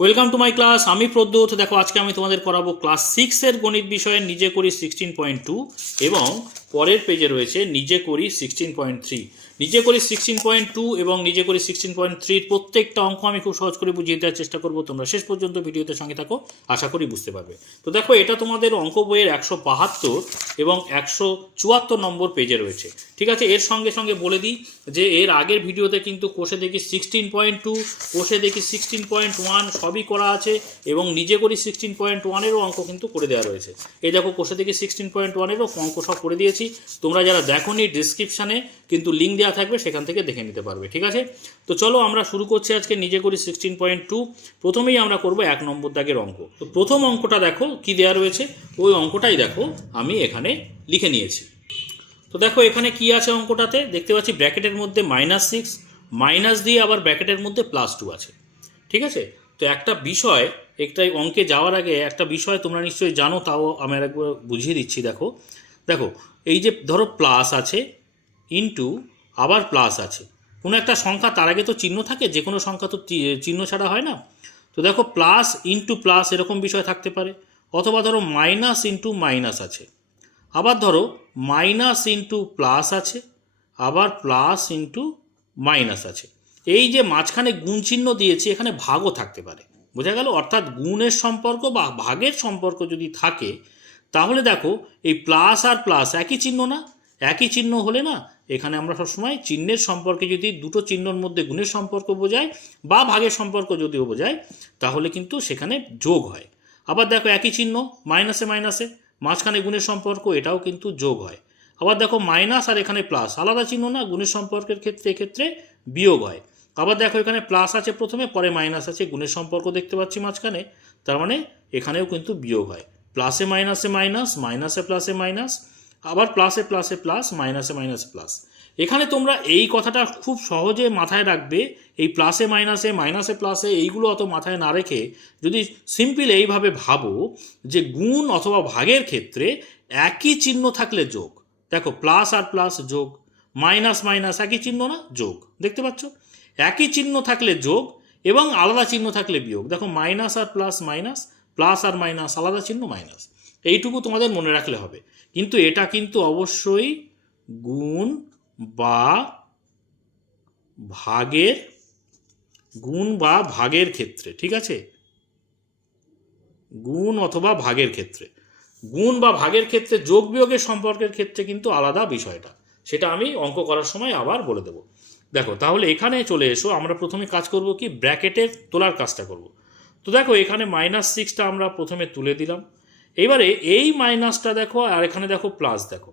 Welcome to my class. আমি প্রদ্যোৎ। দেখো আজকে আমি তোমাদের করাবো ক্লাস 6 এর গণিত বিষয়ের নিজে করি 16.2 এবং পরের পেজে রয়েছে নিজে করি 16.3। নিজে করি 16.2 এবং নিজে করি 16.3 প্রত্যেকটা অঙ্ক আমি খুব সহজ করে বুঝিয়ে দেওয়ার চেষ্টা করবো। তোমরা শেষ পর্যন্ত ভিডিওতে সঙ্গে থাকো, আশা করি বুঝতে পারবে। তো দেখো এটা তোমাদের অঙ্ক বইয়ের 172 এবং 174 নম্বর পেজে রয়েছে। ঠিক আছে, এর সঙ্গে সঙ্গে বলে দিই যে এর আগের ভিডিওতে কিন্তু কোষে দেখি 16.2, কোষে দেখি 16.1 সবই করা আছে এবং নিজে করি 16.1-এরও অঙ্ক কিন্তু করে দেওয়া রয়েছে। এই দেখো কোষে দেখি 16.1-এরও অঙ্ক সব করে দিয়েছি। তোমরা যারা দেখোনি ডিসক্রিপশানে কিন্তু লিঙ্ক দেওয়া থাকবে, সেখান থেকে দেখে নিতে পারবে। ঠিক আছে, তো চলো আমরা শুরু করছি আজকে নিজে করি 16.2। প্রথমেই আমরা করব 1 নম্বর দাগের অঙ্ক। তো প্রথম অঙ্কটা দেখো কি দেওয়া রয়েছে, ওই অঙ্কটাই দেখো আমি এখানে লিখে নিয়েছি। তো দেখো এখানে কি আছে অঙ্কটাতে, দেখতে পাচ্ছি ব্র্যাকেটের মধ্যে -6 মাইনাস দিয়ে আবার ব্র্যাকেটের মধ্যে +2 আছে। ঠিক আছে, তো একটা বিষয়, একটা অঙ্কে যাওয়ার আগে একটা বিষয় তোমরা নিশ্চয়ই জানো, তাও আমি একবার বুঝিয়ে দিচ্ছি। দেখো দেখো এই যে ধরো প্লাস আছে ইনটু আবার প্লাস আছে, কোনো একটা সংখ্যা তার আগে তো চিহ্ন থাকে, যে কোনো সংখ্যা তো চিহ্ন ছাড়া হয় না। তো দেখো প্লাস ইনটু প্লাস এরকম বিষয় থাকতে পারে, অথবা ধরো মাইনাস ইনটু মাইনাস আছে, আবার ধরো মাইনাস ইনটু প্লাস আছে, আবার প্লাস ইনটু মাইনাস আছে। এই যে মাঝখানে গুণ চিহ্ন দিয়েছি, এখানে ভাগও থাকতে পারে। বোঝা গেল? অর্থাৎ গুণের সম্পর্ক বা ভাগের সম্পর্ক যদি থাকে, তাহলে দেখো এই প্লাস আর প্লাস একই চিহ্ন না? একই চিহ্ন হলে না, এখানে আমরা সবসময় চিহ্নের সম্পর্কে যদি দুটো চিহ্নর মধ্যে গুণের সম্পর্ক বোঝায় বা ভাগের সম্পর্ক যদিও বোঝায়, তাহলে কিন্তু সেখানে যোগ হয়। আবার দেখো একই চিহ্ন মাইনাসে মাইনাসে, মাঝখানে গুণের সম্পর্ক, এটাও কিন্তু যোগ হয়। আবার দেখো মাইনাস আর এখানে প্লাস, আলাদা চিহ্ন না, গুণের সম্পর্কের ক্ষেত্রে এক্ষেত্রে বিয়োগ হয়। আবার দেখো এখানে প্লাস আছে প্রথমে, পরে মাইনাস আছে, গুণের সম্পর্ক দেখতে পাচ্ছি মাঝখানে, তার মানে এখানেও কিন্তু বিয়োগ হয়। প্লাসে মাইনাসে মাইনাস, মাইনাসে প্লাসে মাইনাস, আবার প্লাসে প্লাসে প্লাস, মাইনাসে মাইনাসে প্লাস। এখানে তোমরা এই কথাটা খুব সহজে মাথায় রাখবে। এই প্লাসে মাইনাসে, মাইনাসে প্লাসে, এইগুলো অত মাথায় না রেখে যদি সিম্পল এইভাবে ভাবো যে গুণ অথবা ভাগের ক্ষেত্রে একই চিহ্ন থাকলে যোগ। দেখো প্লাস আর প্লাস যোগ, মাইনাস মাইনাস একই চিহ্ন না, যোগ। দেখতে পাচ্ছ, একই চিহ্ন থাকলে যোগ এবং আলাদা চিহ্ন থাকলে বিয়োগ। দেখো মাইনাস আর প্লাস মাইনাস, প্লাস আর মাইনাস আলাদা চিহ্ন মাইনাস। এইটুকু তোমাদের মনে রাখলে হবে। কিন্তু এটা কিন্তু অবশ্যই গুণ বা ভাগের, গুণ বা ভাগের ক্ষেত্রে। ঠিক আছে, গুণ অথবা ভাগের ক্ষেত্রে, গুণ বা ভাগের ক্ষেত্রে, যোগ বিয়োগের সম্পর্কের ক্ষেত্রে কিন্তু আলাদা বিষয়টা, সেটা আমি অঙ্ক করার সময় আবার বলে দেব। দেখো তাহলে এখানে চলে এসো, আমরা প্রথমে কাজ করব কি, ব্র্যাকেটের তোলার কাজটা করব। তো দেখো এখানে -6টা আমরা প্রথমে তুলে দিলাম। এইবারে এই মাইনাসটা দেখো, আর এখানে দেখো প্লাস। দেখো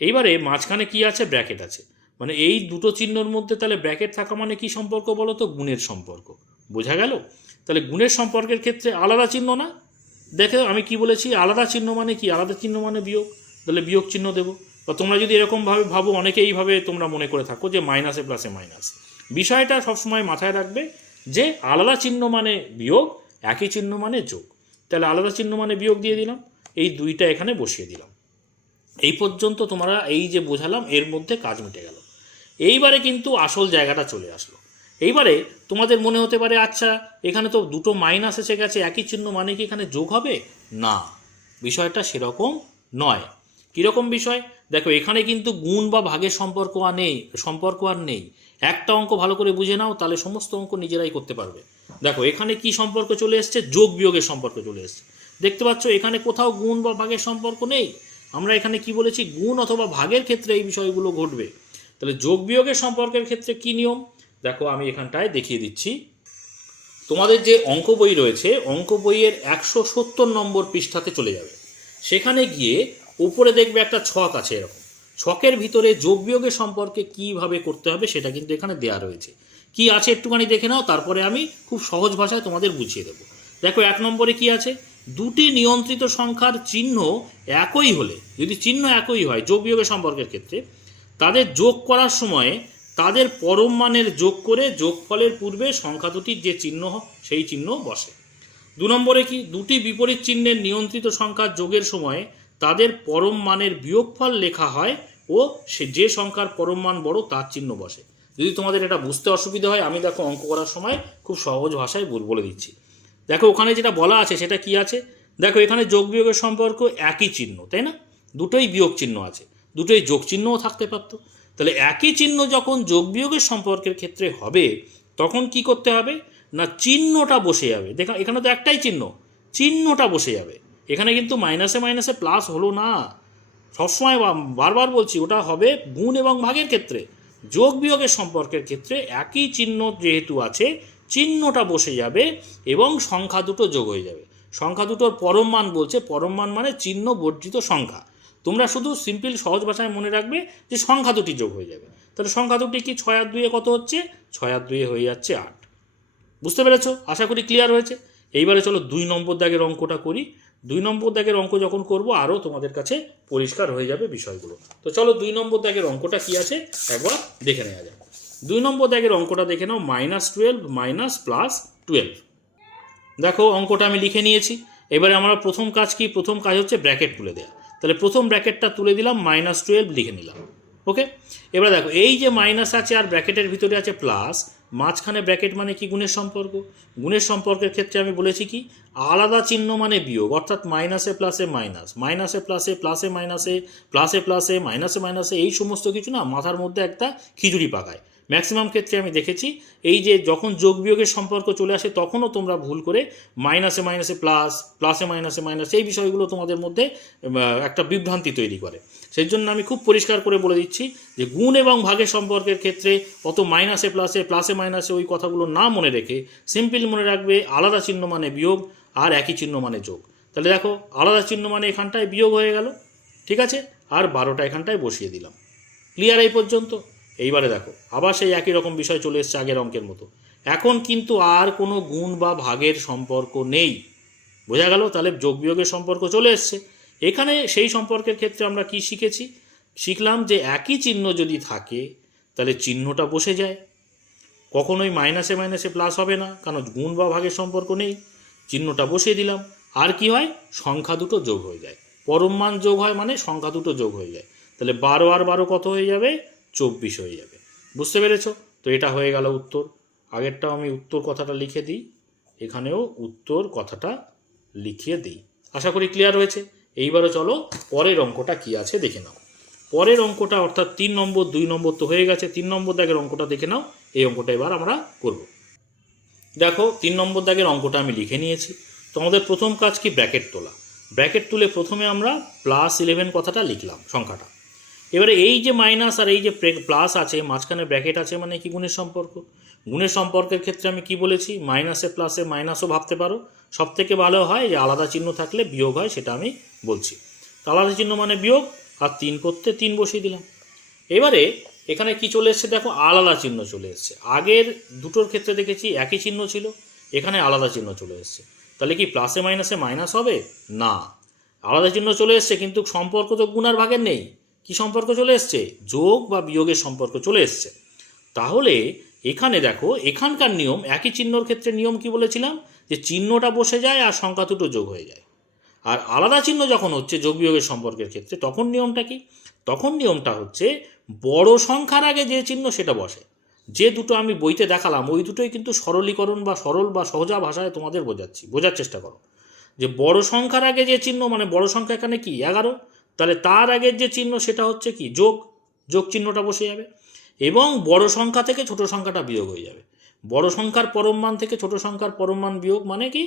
এইবারে মাঝখানে কি আছে, ব্র্যাকেট আছে, মানে এই দুটো চিহ্নর মধ্যে তাহলে ব্র্যাকেট থাকা মানে কি সম্পর্ক বলো তো, গুণের সম্পর্ক। বোঝা গেল? তাহলে গুণের সম্পর্কের ক্ষেত্রে আলাদা চিহ্ন না? দেখো আমি কি বলেছি, আলাদা চিহ্ন মানে কি, আলাদা চিহ্ন মানে বিয়োগ, তাহলে বিয়োগ চিহ্ন দেবো। বা তোমরা যদি এরকমভাবে ভাবো, অনেকে এইভাবে তোমরা মনে করে থাকো যে মাইনাসে প্লাসে মাইনাস, বিষয়টা সবসময় মাথায় রাখবে যে আলাদা চিহ্ন মানে বিয়োগ, একই চিহ্ন মানে যোগ। তাহলে আলাদা চিহ্ন মানে বিয়োগ দিয়ে দিলাম, এই দুইটা এখানে বসিয়ে দিলাম। এই পর্যন্ত তোমরা এই যে বোঝালাম, এর মধ্যে কাজ মিটে গেল। এইবারে কিন্তু আসল জায়গাটা চলে আসলো। এইবারে তোমাদের মনে হতে পারে, আচ্ছা এখানে তো দুটো মাইনাস এসে গেছে, একই চিহ্ন মানে কি এখানে যোগ হবে? না, বিষয়টা সেরকম নয়। কীরকম বিষয়? দেখো এখানে কিন্তু গুণ বা ভাগের সম্পর্ক আর নেই। একটা অঙ্ক ভালো করে বুঝে নাও, তাহলে সমস্ত অঙ্ক নিজেরাই করতে পারবে। দেখো এখানে কি সম্পর্ক চলে এসছে, যোগ বিয়োগের সম্পর্ক চলে এসছে। দেখতে পাচ্ছ এখানে কোথাও গুণ বা ভাগের সম্পর্ক নেই। আমরা এখানে কি বলেছি, গুণ অথবা ভাগের ক্ষেত্রে এই বিষয়গুলো ঘটবে। তাহলে যোগ বিয়োগের সম্পর্কের ক্ষেত্রে কি নিয়ম, দেখো আমি এখানটায় দেখিয়ে দিচ্ছি। তোমাদের যে অঙ্ক বই রয়েছে, অঙ্ক বইয়ের 170 নম্বর পৃষ্ঠাতে চলে যাবে। সেখানে গিয়ে উপরে দেখবে একটা ছক আছে, এরকম ছকের ভিতরে যোগ বিয়োগের সম্পর্কে কিভাবে করতে হবে সেটা কিন্তু এখানে দেয়া রয়েছে। কি আছে একটুখানি দেখে নাও, তারপরে আমি খুব সহজ ভাষায় তোমাদের বুঝিয়ে দেবো। দেখো 1 নম্বরে কি আছে, দুটি নিয়ন্ত্রিত সংখ্যার চিহ্ন একই হলে, যদি চিহ্ন একই হয় যোগ বিয়োগের সম্পর্কের ক্ষেত্রে, তাদের যোগ করার সময়ে তাদের পরম মানের যোগ করে যোগফলের পূর্বে সংখ্যা দুটির যে চিহ্ন সেই চিহ্ন বসে। 2 নম্বরে কি, দুটি বিপরীত চিহ্নের নিয়ন্ত্রিত সংখ্যার যোগের সময় তাদের পরম মানের বিয়োগফল লেখা হয় ও সে যে সংখ্যার পরম মান বড় তার চিহ্ন বসে। যদি তোমাদের এটা বুঝতে অসুবিধা হয়, আমি দেখো অঙ্ক করার সময় খুব সহজ ভাষায় বলে দিচ্ছি। দেখো ওখানে যেটা বলা আছে সেটা কি আছে, দেখো এখানে যোগ বিয়োগের সম্পর্ক একই চিহ্ন, তাই না? দুটোই বিয়োগ চিহ্ন আছে, দুটোই যোগ চিহ্নও থাকতে পারত। তাহলে একই চিহ্ন যখন যোগ বিয়োগের সম্পর্কের ক্ষেত্রে হবে তখন কি করতে হবে না চিহ্নটা বসে যাবে। দেখা এখানে তো একটাই চিহ্ন, চিহ্নটা বসে যাবে। এখানে কিন্তু মাইনাসে মাইনাসে প্লাস হলো না, সবসময় বারবার বলছি ওটা হবে গুণ এবং ভাগের ক্ষেত্রে। যোগ বিয়োগের সম্পর্কের ক্ষেত্রে একই চিহ্ন যেহেতু আছে চিহ্নটা বসে যাবে এবং সংখ্যা দুটো যোগ হয়ে যাবে। সংখ্যা দুটোর পরম মান বলছে, পরম মান মানে চিহ্ন বর্জিত সংখ্যা। তোমরা শুধু সিম্পল সহজ ভাষায় মনে রাখবে যে সংখ্যা দুটি যোগ হয়ে যাবে। তাহলে সংখ্যা দুটি কি 6 আর 2 কত হচ্ছে, 6 আর 2 হয়ে যাচ্ছে 8। বুঝতে পেরেছো? আশা করি ক্লিয়ার হয়েছে। এইবারে চলো 2 নম্বর দাগের অঙ্কটা করি। 2 নম্বর দাগের অঙ্ক যখন করব আরও তোমাদের কাছে পরিষ্কার হয়ে যাবে বিষয়গুলো। তো চলো 2 নম্বর দাগের অঙ্কটা কি আছে একবার দেখে নেওয়া যাক। 2 নম্বর দাগের অঙ্কটা দেখে নাও, -12 মাইনাস +12। দেখো অঙ্কটা আমি লিখে নিয়েছি। এবারে আমরা প্রথম কাজ কি, প্রথম কাজ হচ্ছে ব্র্যাকেট তুলে দেওয়া। তাহলে প্রথম ব্র্যাকেটটা তুলে দিলাম, -12 লিখে নিলাম। ওকে, এবার দেখো এই যে মাইনাস আছে আর ব্র্যাকেটের ভিতরে আছে প্লাস, মাঝখানে ব্র্যাকেট মানে কি গুণের সম্পর্ক। গুণের সম্পর্কের ক্ষেত্রে আমি বলেছি কি আলাদা চিহ্ন মানে বিয়োগ, অর্থাৎ মাইনাসে প্লাসে মাইনাস, মাইনাসে প্লাসে, প্লাসে মাইনাসে, প্লাসে প্লাসে, মাইনাসে মাইনাসে, এই সমস্ত কিছু না মাথার মধ্যে একটা খিচুড়ি পাকায়। ম্যাক্সিমাম ক্ষেত্রে আমি দেখেছি এই যে যখন যোগ বিয়োগের সম্পর্ক চলে আসে তখনও তোমরা ভুল করে মাইনাসে মাইনাসে প্লাস, প্লাসে মাইনাসে মাইনাস, এই বিষয়গুলো তোমাদের মধ্যে একটা বিভ্রান্তি তৈরি করে। সেই জন্য আমি খুব পরিষ্কার করে বলে দিচ্ছি যে গুণ এবং ভাগের সম্পর্কের ক্ষেত্রে অত মাইনাসে প্লাসে, প্লাসে মাইনাসে ওই কথাগুলো না মনে রেখে সিম্পল মনে রাখবে আলাদা চিহ্ন মানে বিয়োগ আর একই চিহ্ন মানে যোগ। তাহলে দেখো আলাদা চিহ্ন মানে এখানটায় বিয়োগ হয়ে গেল, ঠিক আছে, আর 12টা এখানটায় বসিয়ে দিলাম। ক্লিয়ার এই পর্যন্ত? এইবারে দেখো আবার সেই একই রকম বিষয় চলে এসছে আগের অঙ্কের মতো। এখন কিন্তু আর কোনো গুণ বা ভাগের সম্পর্ক নেই, বোঝা গেল? তাহলে যোগ বিয়োগের সম্পর্ক চলে এসছে। এখানে সেই সম্পর্কের ক্ষেত্রে আমরা কি শিখেছি, শিখলাম যে একই চিহ্ন যদি থাকে তাহলে চিহ্নটা বসে যায়, কখনোই মাইনাসে মাইনাসে প্লাস হবে না, কারণ গুণ বা ভাগের সম্পর্ক নেই। চিহ্নটা বসিয়ে দিলাম, আর কি হয় সংখ্যা দুটো যোগ হয়ে যায়, পরম মান যোগ হয় মানে সংখ্যা দুটো যোগ হয়ে যায়। তাহলে 12 আর 12 কত হয়ে যাবে, 24 হয়ে যাবে। বুঝতে পেরেছো? তো এটা হয়ে গেল উত্তর। আগেরটাও আমি উত্তর কথাটা লিখে দিই, এখানেও উত্তর কথাটা লিখিয়ে দিই। আশা করি ক্লিয়ার হয়েছে। এইবারে চলো পরের অঙ্কটা কি আছে দেখে নাও। পরের অঙ্কটা অর্থাৎ 3 নম্বর, 2 নম্বর তো হয়ে গেছে, 3 নম্বর দাগের অঙ্কটা দেখে নাও। এই অঙ্কটা এবার আমরা করব। দেখো 3 নম্বর দাগের অঙ্কটা আমি লিখে নিয়েছি। তোমাদের প্রথম কাজ কি ব্র্যাকেট তোলা। ব্র্যাকেট তুলে প্রথমে আমরা +11 কথাটা লিখলাম সংখ্যাটা। এবারে এই যে মাইনাস আর এই যে প্লাস আছে মাঝখানে ব্র্যাকেট আছে মানে কি গুণের সম্পর্ক। গুণের সম্পর্কের ক্ষেত্রে আমি কি বলেছি মাইনাসে প্লাসে মাইনাসও ভাবতে পারো, সব থেকে ভালো হয় যে আলাদা চিহ্ন থাকলে বিয়োগ হয়, সেটা আমি বলছি। আলাদা চিহ্ন মানে বিয়োগ, আর 3 করতে 3 বসিয়ে দিলাম। এবারে এখানে কি চলে এসছে দেখো আলাদা চিহ্ন চলে এসছে। আগের দুটোর ক্ষেত্রে দেখেছি একই চিহ্ন ছিল, এখানে আলাদা চিহ্ন চলে এসছে। তাহলে কি প্লাসে মাইনাসে মাইনাস হবে না, আলাদা চিহ্ন চলে এসছে, কিন্তু সম্পর্ক তো গুণ আর ভাগের নেই। কি সম্পর্ক চলে এসছে, যোগ বা বিয়োগের সম্পর্ক চলে এসছে। তাহলে এখানে দেখো এখানকার নিয়ম, একই চিহ্নর ক্ষেত্রে নিয়ম কি বলেছিলাম যে চিহ্নটা বসে যায় আর সংখ্যা দুটো যোগ হয়ে যায়। আর আলাদা চিহ্ন যখন হচ্ছে যোগ বিয়োগের সম্পর্কের ক্ষেত্রে তখন নিয়মটা কি, তখন নিয়মটা হচ্ছে বড় সংখ্যার আগে যে চিহ্ন সেটা বসে। যে দুটো আমি বইতে দেখালাম ওই দুটোই কিন্তু সরলীকরণ বা সরল বা সহজা ভাষায় তোমাদের বোঝার চেষ্টা করো। যে বড় সংখ্যার আগে যে চিহ্ন মানে বড় সংখ্যা এখানে কি 11, তাহলে তার আগের যে চিহ্ন সেটা হচ্ছে কি যোগ, যোগ চিহ্নটা বসে যাবে। এবং বড় সংখ্যা থেকে ছোট সংখ্যাটা বিয়োগ হয়ে যাবে। বড় সংখ্যার পরম মান থেকে ছোট সংখ্যার পরম মান বিয়োগ মানে কি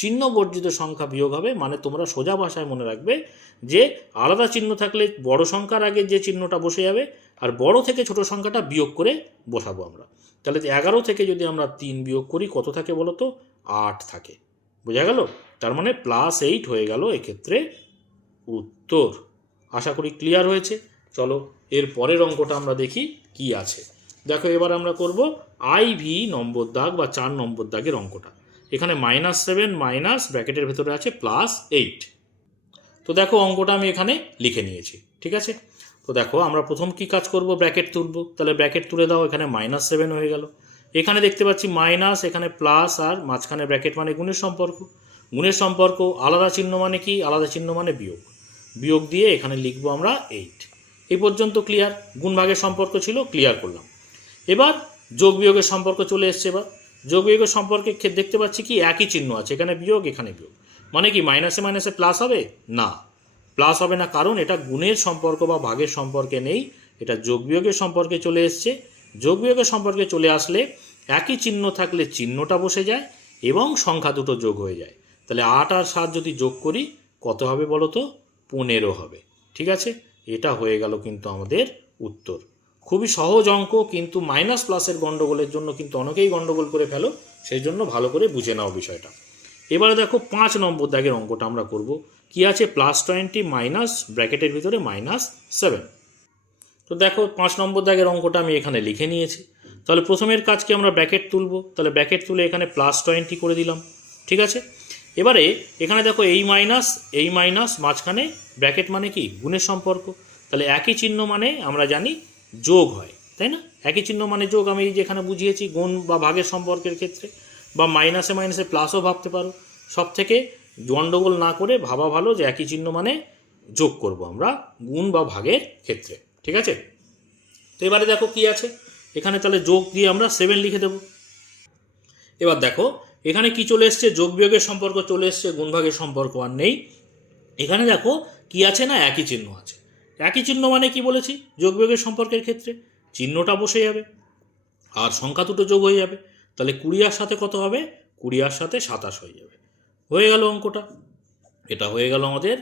চিহ্ন বর্জিত সংখ্যা বিয়োগ হবে। মানে তোমরা সোজা ভাষায় মনে রাখবে যে আলাদা চিহ্ন থাকলে বড় সংখ্যার আগে যে চিহ্নটা বসে যাবে আর বড় থেকে ছোট সংখ্যাটা বিয়োগ করে বসাবো আমরা। তাহলে 11 থেকে যদি আমরা 3 বিয়োগ করি কত থাকে বলো তো, 8 থাকে। বোঝা গেল? তার মানে +8 হয়ে গেল এক্ষেত্রে উত্তর। আশা করি ক্লিয়ার হয়েছে। চলো এর পরের অঙ্কটা আমরা দেখি কি আছে। দেখো এবার আমরা করব IV নম্বর দাগ বা 4 নম্বর দাগের অঙ্কটা। এখানে -7 মাইনাস ব্র্যাকেটের ভেতরে আছে +8। তো দেখো অঙ্কটা আমি এখানে লিখে নিয়েছি, ঠিক আছে। তো দেখো আমরা প্রথম কি কাজ করব, ব্র্যাকেট তুলব। তাহলে ব্র্যাকেট তুলে দাও, এখানে -7 হয়ে গেল। এখানে দেখতে পাচ্ছি মাইনাস, এখানে প্লাস, আর মাঝখানে ব্র্যাকেট মানে গুণের সম্পর্ক। গুণের সম্পর্ক আলাদা চিহ্ন মানে কি, আলাদা চিহ্ন মানে বিয়োগ। বিয়োগ দিয়ে এখানে লিখবো আমরা 8। এই পর্যন্ত ক্লিয়ার। গুণ ভাগের সম্পর্ক ছিল, ক্লিয়ার করলাম। এবার যোগ বিয়োগের সম্পর্ক চলে এসছে। এবার যোগ বিয়োগের সম্পর্কে দেখতে পাচ্ছি কি একই চিহ্ন আছে, এখানে বিয়োগ এখানে বিয়োগ, মানে কি মাইনাসে মাইনাসে প্লাস হবে না, প্লাস হবে না, কারণ এটা গুণের সম্পর্ক বা ভাগের সম্পর্কে নেই, এটা যোগ বিয়োগের সম্পর্কে চলে এসছে। যোগ বিয়োগের সম্পর্কে চলে আসলে একই চিহ্ন থাকলে চিহ্নটা বসে যায় এবং সংখ্যা দুটো যোগ হয়ে যায়। তাহলে 8 আর 7 যদি যোগ করি কত হবে বলো তো? 15 হবে। ঠিক আছে, এটা হয়ে গেল কিন্তু আমাদের উত্তর। খুবই সহজ অঙ্ক, কিন্তু মাইনাস প্লাসের গণ্ডগোলের জন্য কিন্তু অনেকেই গণ্ডগোল করে ফেলো, সেই জন্য ভালো করে বুঝে নাও বিষয়টা। এবারে দেখো 5 নম্বর দাগের অঙ্কটা আমরা করব। কি আছে? +20 মাইনাস ব্র্যাকেটের ভিতরে -7। তো দেখো 5 নম্বর দাগের অঙ্কটা আমি এখানে লিখে নিয়েছি। তাহলে প্রথমের কাজকে আমরা ব্র্যাকেট তুলব, তাহলে ব্র্যাকেট তুলে এখানে +20 করে দিলাম। ঠিক আছে, এবারে এখানে দেখো এই মাইনাস মাঝখানে ব্র্যাকেট মানে কি গুণের সম্পর্ক, তাহলে একই চিহ্ন মানে আমরা জানি যোগ হয়, তাই না? একই চিহ্ন মানে যোগ, আমি যেখানে বুঝিয়েছি গুণ বা ভাগের সম্পর্কের ক্ষেত্রে, বা মাইনাসে মাইনাসে প্লাসও ভাবতে পারো। সব থেকে গণ্ডগোল না করে ভাবা ভালো যে একই চিহ্ন মানে যোগ করব আমরা গুণ বা ভাগের ক্ষেত্রে। ঠিক আছে, তো এবারে দেখো কি আছে এখানে, তাহলে যোগ দিয়ে আমরা 7 লিখে দেব। এবার দেখো এখানে কি চলে এসছে? যোগ বিয়োগের সম্পর্ক চলে এসছে, গুণ ভাগের সম্পর্ক আর নেই। এখানে দেখো কি আছে না একই চিহ্ন আছে। একই চিহ্ন মানে কি বলেছি? যোগ বিয়োগের সম্পর্কের ক্ষেত্রে চিহ্নটা বসে যাবে আর সংখ্যা দুটো যোগ হয়ে যাবে। তাহলে 20 আর সাথে কত হবে? 20 আর সাথে 27 হয়ে যাবে। হয়ে গেল অঙ্কটা। এটা হয়ে গেল আমাদের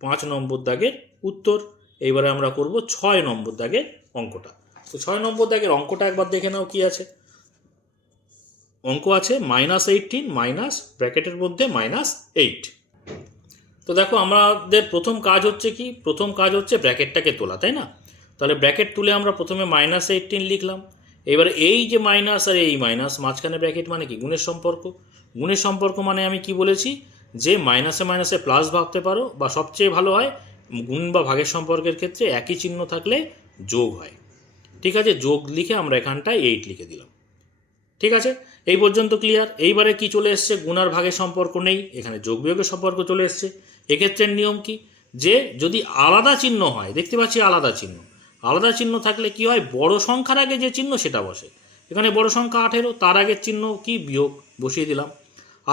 5 নম্বর দাগের উত্তর। এইবারে আমরা করব 6 নম্বর দাগের অঙ্কটা। তো 6 নম্বর দাগের অঙ্কটা একবার দেখে নাও কি আছে। অঙ্ক আছে -18 মাইনাস ব্র্যাকেটের মধ্যে -8। তো দেখো আমাদের প্রথম কাজ হচ্ছে কি? প্রথম কাজ হচ্ছে ব্র্যাকেটটাকে তোলা, তাই না? তাহলে ব্র্যাকেট তুলে আমরা প্রথমে -18 লিখলাম। এবারে এই যে মাইনাস আর এই মাইনাস মাঝখানে ব্র্যাকেট মানে কি গুণের সম্পর্ক। গুণের সম্পর্ক মানে আমি কি বলেছি? যে মাইনাসে মাইনাসে প্লাস ভাবতে পারো, বা সবচেয়ে ভালো হয় গুণ বা ভাগের সম্পর্কের ক্ষেত্রে একই চিহ্ন থাকলে যোগ হয়। ঠিক আছে, যোগ লিখে আমরা এখানটায় 8 লিখে দিলাম। ঠিক আছে, এই পর্যন্ত ক্লিয়ার। এইবারে কি চলে এসছে? গুণ আর ভাগের সম্পর্ক নেই, এখানে যোগ বিয়োগের সম্পর্ক চলে এসছে। এক্ষেত্রে নিয়ম কি? যে যদি আলাদা চিহ্ন হয়, দেখতে পাচ্ছি আলাদা চিহ্ন, আলাদা চিহ্ন থাকলে কি হয়? বড় সংখ্যার আগে যে চিহ্ন সেটা বসে। এখানে বড় সংখ্যা 18, তার আগের চিহ্ন কি? বিয়োগ বসিয়ে দিলাম।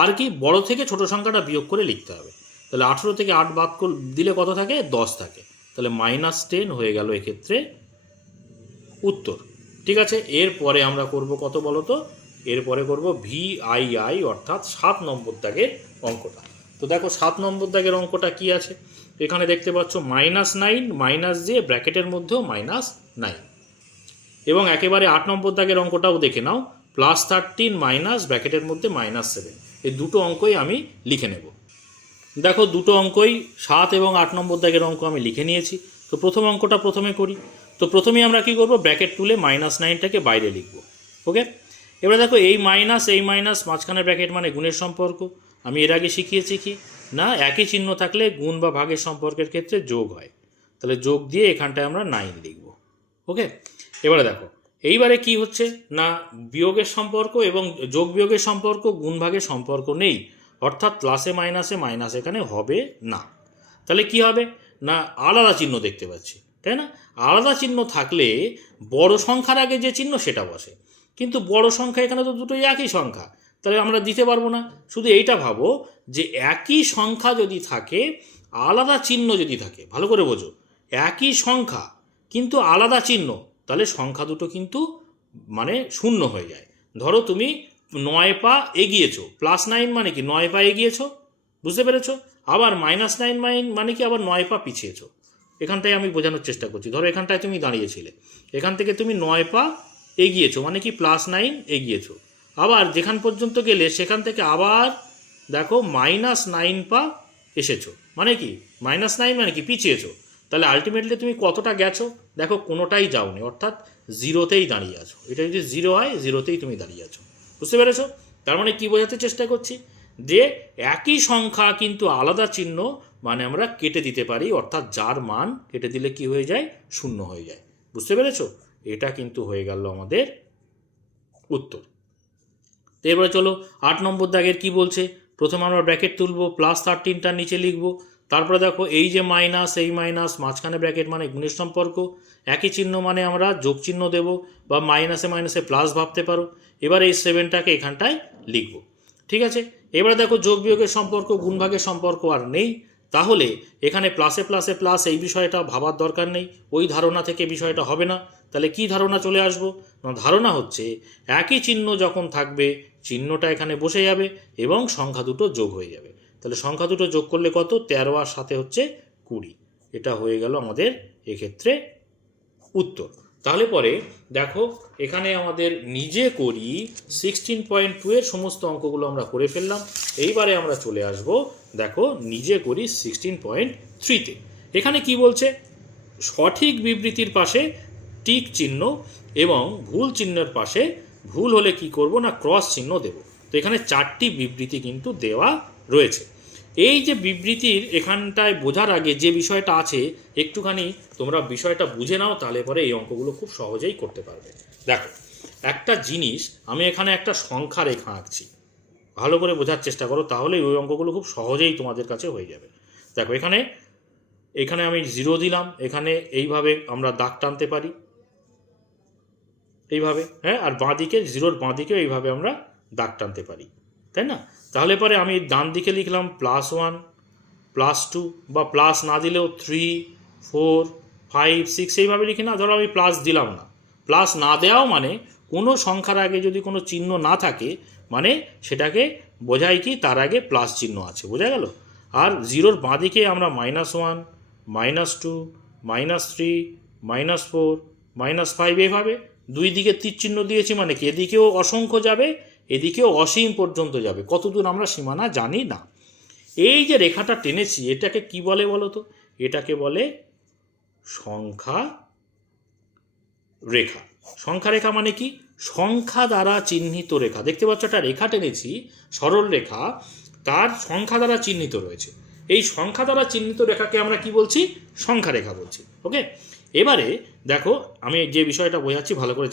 আর কি? বড় থেকে ছোট সংখ্যাটা বিয়োগ করে লিখতে হবে। তাহলে 18 থেকে 8 বাদ দিলে কত থাকে? 10 থাকে। তাহলে -10 হয়ে গেল এক্ষেত্রে উত্তর। ঠিক আছে, এরপরে আমরা করব কত বলো তো? এরপরে করব VII, অর্থাৎ 7 নম্বর দাগের অঙ্কটা। তো দেখো 7 নম্বর দাগের অঙ্কটা কি আছে? এখানে দেখতে পাচ্ছ -9 মাইনাস দিয়ে ব্র্যাকেটের মধ্যেও -9, এবং একেবারে 8 নম্বর দাগের অঙ্কটাও দেখে নাও, +13 মাইনাস ব্র্যাকেটের মধ্যে -7। এই দুটো অঙ্কই আমি লিখে নেব। দেখো দুটো অঙ্কই 7 এবং 8 নম্বর দাগের অঙ্ক আমি লিখে নিয়েছি। তো প্রথম অঙ্কটা প্রথমে করি। তো প্রথমেই আমরা কি করব? ব্র্যাকেট তুলে -9টাকে বাইরে লিখব। ওকে, এবারে দেখো এই মাইনাস মাঝখানে ব্র্যাকেট মানে গুণের সম্পর্ক। আমি এর আগে শিখিয়েছি কি না, একই চিহ্ন থাকলে গুণ বা ভাগের সম্পর্কের ক্ষেত্রে যোগ হয়। তাহলে যোগ দিয়ে এখানটায় আমরা 9 লিখব। ওকে, এবারে দেখো এইবারে কি হচ্ছে না, বিয়োগের সম্পর্ক এবং যোগ বিয়োগের সম্পর্ক, গুণ ভাগের সম্পর্ক নেই, অর্থাৎ প্লাসে মাইনাসে মাইনাস এখানে হবে না। তাহলে কি হবে না, আলাদা চিহ্ন দেখতে পাচ্ছি, তাই না? আলাদা চিহ্ন থাকলে বড় সংখ্যার আগে যে চিহ্ন সেটা বসে, কিন্তু বড় সংখ্যা এখানে তো দুটোই একই সংখ্যা, তাহলে আমরা দিতে পারবো না। শুধু এইটা ভাবো যে একই সংখ্যা যদি থাকে, আলাদা চিহ্ন যদি থাকে, ভালো করে বোঝো, একই সংখ্যা কিন্তু আলাদা চিহ্ন, তাহলে সংখ্যা দুটো কিন্তু মানে শূন্য হয়ে যায়। ধরো তুমি 9 পা এগিয়েছো, +9 মানে কি 9 পা এগিয়েছো, বুঝতে পেরেছো? আবার -9 মানে কি আবার 9 পা পিছিয়েছো। এখানটায় আমি বোঝানোর চেষ্টা করছি। ধরো এখানটায় তুমি দাঁড়িয়েছিলে, এখান থেকে তুমি 9 পা এগিয়েছো, মানে কি +9 এগিয়েছো। আবার যেখান পর্যন্ত গেলে সেখান থেকে আবার দেখো -9 পা এসেছো, মানে কি -9 মানে কি পিছিয়েছো। তাহলে আলটিমেটলি তুমি কতটা গেছো? দেখো কোনোটাই যাওনি, অর্থাৎ 0তেই দাঁড়িয়ে আছো। এটা যদি 0 হয়, 0তেই তুমি দাঁড়িয়ে আছো। বুঝতে পেরেছো? তার মানে কি বোঝাতে চেষ্টা করছি? যে একই সংখ্যা কিন্তু আলাদা চিহ্ন মানে আমরা কেটে দিতে পারি, অর্থাৎ যার মান কেটে দিলে কি হয়ে যায়? শূন্য হয়ে যায়। বুঝতে পেরেছো? এটা কিন্তু হয়ে গেল আমাদের উত্তর। তো এবারে চলো 8 নম্বর দাগের কি বলছে। প্রথমে আমরা ব্র্যাকেট তুলব, +13টার নিচে লিখব। তারপরে দেখো এই যে মাইনাস, এই মাইনাস মাঝখানে ব্র্যাকেট মানে গুণের সম্পর্ক, একই চিহ্ন মানে আমরা যোগ চিহ্ন দেব, বা মাইনাসে মাইনাসে প্লাস ভাবতে পারো। এবার এই 7টাকে এখানটায় লিখব। ঠিক আছে, এবারে দেখো যোগ বিয়োগের সম্পর্ক, গুণভাগের সম্পর্ক আর নেই, তাহলে এখানে প্লাসে প্লাসে প্লাস এই বিষয়টা ভাবার দরকার নেই, ওই ধারণা থেকে বিষয়টা হবে না। তাহলে কি ধারণা চলে আসবো না, ধারণা হচ্ছে একই চিহ্ন যখন থাকবে চিহ্নটা এখানে বসে যাবে এবং সংখ্যা দুটো যোগ হয়ে যাবে। তাহলে সংখ্যা দুটো যোগ করলে কত, 13 আর সাথে হচ্ছে 20। এটা হয়ে গেল আমাদের এক্ষেত্রে উত্তর। তাহলে পরে দেখো এখানে আমাদের নিজে করি 16.2 এর সমস্ত অঙ্কগুলো আমরা করে ফেললাম। এইবারে আমরা চলে আসব দেখো নিজে করি 16.3-তে। এখানে কি বলছে, সঠিক বিবৃতির পাশে টিক চিহ্ন এবং ভুল চিহ্নের পাশে ভুল হলে কি করব না ক্রস চিহ্ন দেব। তো এখানে 4টি বিবৃতি কিন্তু দেওয়া রয়েছে। এই যে বিবৃতির এখানটায় বোঝার আগে যে বিষয়টা আছে একটুখানি তোমরা বিষয়টা বুঝে নাও, তাহলে পরে এই অঙ্কগুলো খুব সহজেই করতে পারবে। দেখো একটা জিনিস, আমি এখানে একটা সংখ্যা রেখা আঁকছি, ভালো করে বোঝার চেষ্টা করো, তাহলে ওই অঙ্কগুলো খুব সহজেই তোমাদের কাছে হয়ে যাবে। দেখো এখানে আমি 0 দিলাম, এখানে এইভাবে আমরা দাগ টানতে পারি এইভাবে, হ্যাঁ, আর বাঁদিকে 0-র বাঁদিকেও এইভাবে আমরা দাগ টানতে পারি, তাই না? তাহলে পরে আমি ডান দিকে লিখলাম +1 +2 বা প্লাস না দিলেও 3 4 5 6 এইভাবে লিখি না। ধরো আমি প্লাস দিলাম না, প্লাস না দেওয়াও মানে কোনো সংখ্যার আগে যদি কোনো চিহ্ন না থাকে মানে সেটাকে বোঝায় কি তার আগে প্লাস চিহ্ন আছে, বোঝা গেল। আর 0-র বাঁদিকে আমরা -1 -2 -3 -4 -5 এইভাবে দুই দিকে তীর চিহ্ন দিয়েছি, মানে কি এদিকেও অসংখ্য যাবে এদিকেও অসীম পর্যন্ত যাবে, কতদূর আমরা সীমানা জানি না। এই যে রেখাটা টেনেছি এটাকে কি বলে বলো তো, এটাকে বলে সংখ্যা রেখা। সংখ্যা রেখা মানে কি, সংখ্যা দ্বারা চিহ্নিত রেখা। দেখতে পাচ্ছ একটা রেখা টেনেছি, সরল রেখা, তার সংখ্যা দ্বারা চিহ্নিত রয়েছে। এই সংখ্যা দ্বারা চিহ্নিত রেখাকে আমরা কি বলছি, সংখ্যা রেখা বলছি। ওকে, এবারে দেখো আমি যে বিষয়টা বোঝাচ্ছি ভালো করে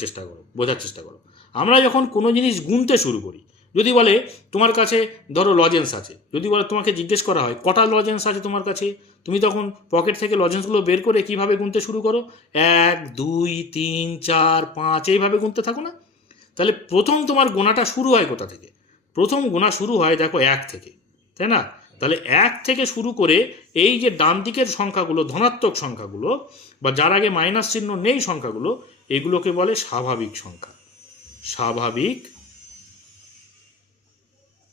বোঝার চেষ্টা করো। আমরা যখন কোনো জিনিস গুনতে শুরু করি, যদি বলে তোমার কাছে ধরো লজেন্স আছে, যদি বলে তোমাকে জিজ্ঞেস করা হয় কটা লজেন্স আছে তোমার কাছে, তুমি তখন পকেট থেকে লজেন্সগুলো বের করে কিভাবে গুনতে শুরু করো, 1 2 3 4 5 এইভাবে গুনতে থাকো না। তাহলে প্রথম তোমার গোনাটা শুরু হয় কোথা থেকে, প্রথম গোনা শুরু হয় দেখো 1 থেকে, তাই না? তাহলে 1 থেকে শুরু করে এই যে ডান দিকের সংখ্যাগুলো ধনাত্মক সংখ্যাগুলো বা যার আগে মাইনাস চিহ্ন নেই সংখ্যাগুলো, এগুলোকে বলে স্বাভাবিক সংখ্যা। স্বাভাবিক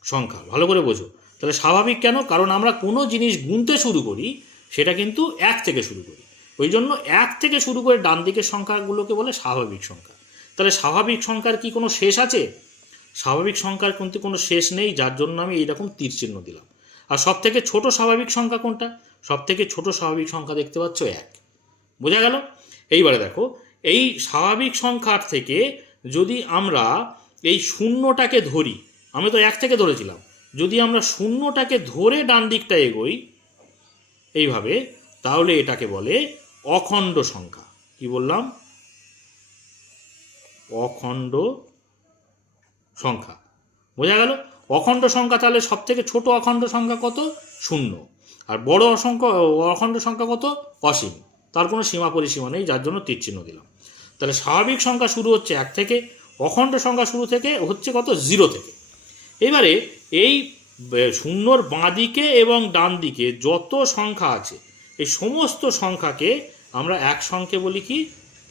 সংখ্যা ভালো করে বোঝো। তাহলে স্বাভাবিক কেন, কারণ আমরা কোনো জিনিস গুনতে শুরু করি সেটা কিন্তু 1 থেকে শুরু করি, ওই জন্য 1 থেকে শুরু করে ডান দিকের সংখ্যাগুলোকে বলে স্বাভাবিক সংখ্যা। তাহলে স্বাভাবিক সংখ্যার কি কোনো শেষ আছে, স্বাভাবিক সংখ্যার কিন্তু কোনো শেষ নেই, যার জন্য আমি এইরকম তীর চিহ্ন দিলাম। আর সব থেকে ছোট স্বাভাবিক সংখ্যা কোনটা, সব থেকে ছোট স্বাভাবিক সংখ্যা দেখতে পাচ্ছ 1, বোঝা গেল। এইবারে দেখো এই স্বাভাবিক সংখ্যার থেকে যদি আমরা এই শূন্যটাকে ধরি, আমি তো 1 থেকে ধরেছিলাম, যদি আমরা শূন্যটাকে ধরে ডান দিকটা এগোই এইভাবে, তাহলে এটাকে বলে অখণ্ড সংখ্যা। কি বললাম, অখণ্ড সংখ্যা, বোঝা গেল। অখণ্ড সংখ্যা তাহলে সব থেকে ছোট অখণ্ড সংখ্যা কত, 0, আর বড় অখণ্ড সংখ্যা কত, অসীম, তার কোনো সীমা পরিসীমা নেই, যার জন্য তীর চিহ্ন দিলাম। তাহলে স্বাভাবিক সংখ্যা শুরু হচ্ছে 1 থেকে, অখণ্ড সংখ্যা শুরু থেকে হচ্ছে কত, 0 থেকে। এবারে এই শূন্যর বাঁ দিকে এবং ডান দিকে যত সংখ্যা আছে এই সমস্ত সংখ্যাকে আমরা এক সংখ্যে বলি কি,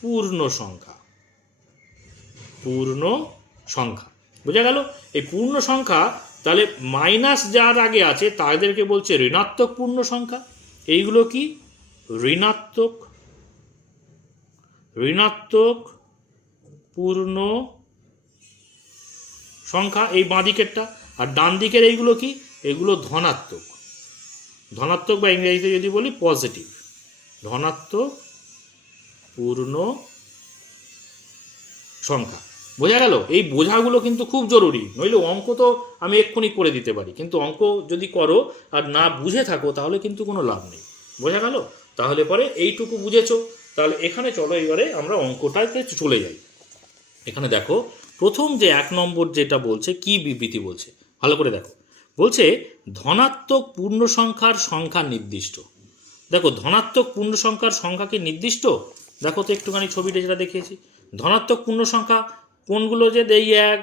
পূর্ণ সংখ্যা। পূর্ণ সংখ্যা, বোঝা গেল। এই পূর্ণ সংখ্যা তাহলে মাইনাস যার আগে আছে তাদেরকে বলছে ঋণাত্মক পূর্ণ সংখ্যা। এইগুলো কি, ঋণাত্মক পূর্ণ সংখ্যা, এই বাঁ দিকেরটা। আর ডান দিকের এইগুলো কি, এগুলো ধনাত্মক বা ইংরেজিতে যদি বলি পজিটিভ, ধনাত্মক পূর্ণ সংখ্যা, বোঝা গেল। এই বোঝাগুলো কিন্তু খুব জরুরি, নইলে অঙ্ক তো আমি এক্ষুনি করে দিতে পারি, কিন্তু অঙ্ক যদি করো আর না বুঝে থাকো তাহলে কিন্তু কোনো লাভ নেই, বোঝা গেল। তাহলে পরে এইটুকু বুঝেছো, তাহলে এখানে চলো এবারে আমরা অঙ্কটাতে চলে যাই। এখানে দেখো প্রথম যে 1 নম্বর যেটা বলছে, কি বিবৃতি বলছে ভালো করে দেখো, বলছে ধনাত্মক পূর্ণ সংখ্যার সংখ্যা নির্দিষ্ট। দেখো ধনাত্মক পূর্ণ সংখ্যার সংখ্যা কি নির্দিষ্ট, দেখো তো একটুখানি ছবিটা যেটা দেখিয়েছি, ধনাত্মক পূর্ণ সংখ্যা কোনগুলো যে এই 1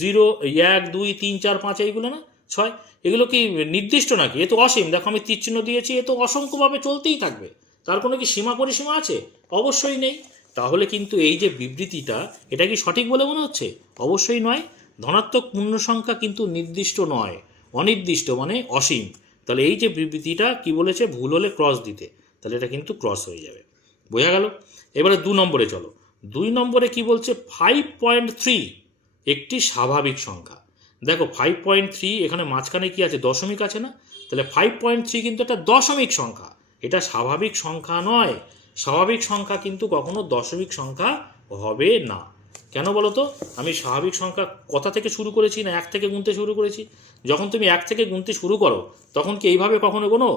0 1 2 3 4 5 এইগুলো না 6, এগুলো কি নির্দিষ্ট নাকি? এ তো অসীম। দেখো আমি তীর চিহ্ন দিয়েছি, এ তো অসংখ্যভাবে চলতেই থাকবে। তার কোনো কি সীমা পরিসীমা আছে? অবশ্যই নেই। তাহলে কিন্তু এই যে বিবৃতিটা, এটা কি সঠিক বলে মনে হচ্ছে? অবশ্যই নয়। ধনাত্মক পূর্ণ সংখ্যা কিন্তু নির্দিষ্ট নয়, অনির্দিষ্ট মানে অসীম। তাহলে এই যে বিবৃতিটা কি বলেছে, ভুল হলে ক্রস দিতে, তাহলে এটা কিন্তু ক্রস হয়ে যাবে। বোঝা গেল? এবারে 2 নম্বরে চলো। 2 নম্বরে কি বলছে, 5.3 একটি স্বাভাবিক সংখ্যা। দেখো 5.3 এখানে মাঝখানে কি আছে, দশমিক আছে না? তাহলে 5.3 কিন্তু একটা দশমিক সংখ্যা, এটা স্বাভাবিক সংখ্যা নয়। স্বাভাবিক সংখ্যা কিন্তু কখনো দশমিক সংখ্যা হবে না। কেন বলো তো? আমি স্বাভাবিক সংখ্যা কথা থেকে শুরু করেছি না 1 থেকে গুনতে শুরু করেছি? যখন তুমি 1 থেকে গুনতে শুরু করো তখন কি এইভাবে কখনো কোনো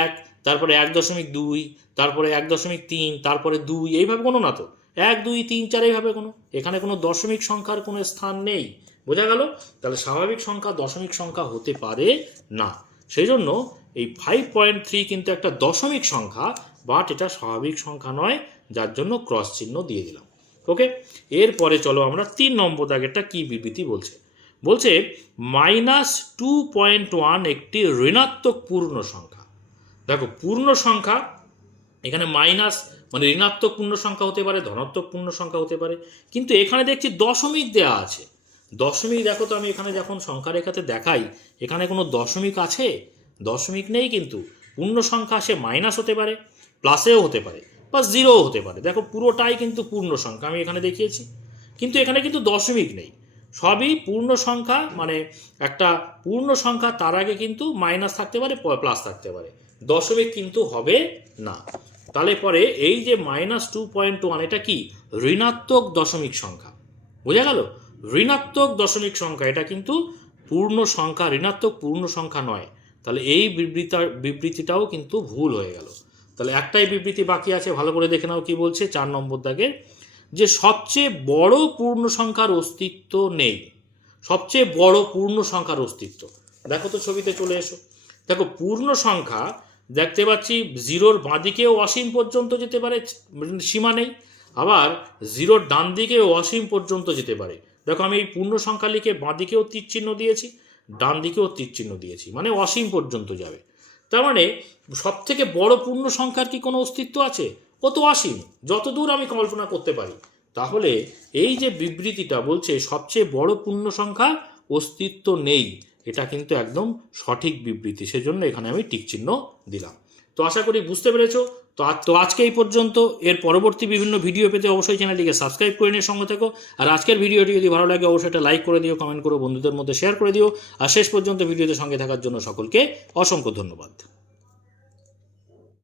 1, তারপরে 1.2, তারপরে 1.3, তারপরে 2, এইভাবে কোনো না তো। 1 2 3 4 এইভাবে কোনো, এখানে কোনো দশমিক সংখ্যার কোনো স্থান নেই। বোঝা গেল? তাহলে স্বাভাবিক সংখ্যা দশমিক সংখ্যা হতে পারে না। সেই জন্য এই 5.3 কিন্তু একটা দশমিক সংখ্যা, বাট এটা স্বাভাবিক সংখ্যা নয়, যার জন্য ক্রস চিহ্ন দিয়ে দিলাম। ওকে, এরপরে চলো আমরা 3 নম্বর দাগেরটা কি বিবৃতি বলছে। বলছে -2.1 একটি ঋণাত্মক পূর্ণ সংখ্যা। দেখো পূর্ণ সংখ্যা এখানে মাইনাস মানে ঋণাত্মক পূর্ণ সংখ্যা হতে পারে, ধনাত্মক পূর্ণ সংখ্যা হতে পারে, কিন্তু এখানে দেখছি দশমিক দেয়া আছে। দশমিক দেখো তো, আমি এখানে যখন সংখ্যা রেখাতে দেখাই এখানে কোনো দশমিক আছে? দশমিক নেই। কিন্তু পূর্ণ সংখ্যা সে মাইনাস হতে পারে, প্লাসেও হতে পারে, বা জিরোও হতে পারে। দেখো পুরোটাই কিন্তু পূর্ণ সংখ্যা আমি এখানে দেখিয়েছি, কিন্তু এখানে কিন্তু দশমিক নেই। সবই পূর্ণ সংখ্যা, মানে একটা পূর্ণ সংখ্যা তার আগে কিন্তু মাইনাস থাকতে পারে, প্লাস থাকতে পারে, দশমিক কিন্তু হবে না। তাহলে পরে এই যে -2.1 এটা কি ঋণাত্মক দশমিক সংখ্যা। বোঝা গেল? ঋণাত্মক দশমিক সংখ্যা, এটা কিন্তু পূর্ণ সংখ্যা, ঋণাত্মক পূর্ণ সংখ্যা নয়। তাহলে এই বিবৃতিটাও কিন্তু ভুল হয়ে গেল। তাহলে একটাই বিবৃতি বাকি আছে, ভালো করে দেখে নাও কি বলছে 4 নম্বর দাগে, যে সবচেয়ে বড় পূর্ণ সংখ্যার অস্তিত্ব নেই। সবচেয়ে বড় পূর্ণ সংখ্যার অস্তিত্ব, দেখো তো ছবিতে চলে এসো। দেখো পূর্ণ সংখ্যা দেখতে পাচ্ছি 0-র বাঁ দিকেও অসীম পর্যন্ত যেতে পারে, সীমা নেই। আবার 0-র ডান দিকেও অসীম পর্যন্ত যেতে পারে। দেখো আমি এই পূর্ণ সংখ্যা লিখে বাঁ দিকেও তীর চিহ্ন দিয়েছি, ডান দিকেও তীর চিহ্ন দিয়েছি, মানে অসীম পর্যন্ত যাবে। তার মানে সব থেকে বড় পূর্ণ সংখ্যার কি কোনো অস্তিত্ব আছে? ও তো অসীম, যতদূর আমি কল্পনা করতে পারি। তাহলে এই যে বিবৃতিটা বলছে সবচেয়ে বড় পূর্ণ সংখ্যা অস্তিত্ব নেই, এটা কিন্তু একদম সঠিক বিবৃতি, সেজন্য এখানে আমি টিক চিহ্ন দিলাম। তো আশা করি বুঝতে পেরেছো। তো আজকে এই পর্যন্ত। এর পরবর্তী বিভিন্ন ভিডিও পেতে অবশ্যই চ্যানেলটিকে সাবস্ক্রাইব করে নিয়ে সঙ্গে থেকো। আর আজকের ভিডিওটি যদি ভালো লাগে অবশ্যই একটা লাইক করে দিও, কমেন্ট করো, বন্ধুদের মধ্যে শেয়ার করে দিও। আর শেষ পর্যন্ত ভিডিওতে সঙ্গে থাকার জন্য সকলকে অসংখ্য ধন্যবাদ।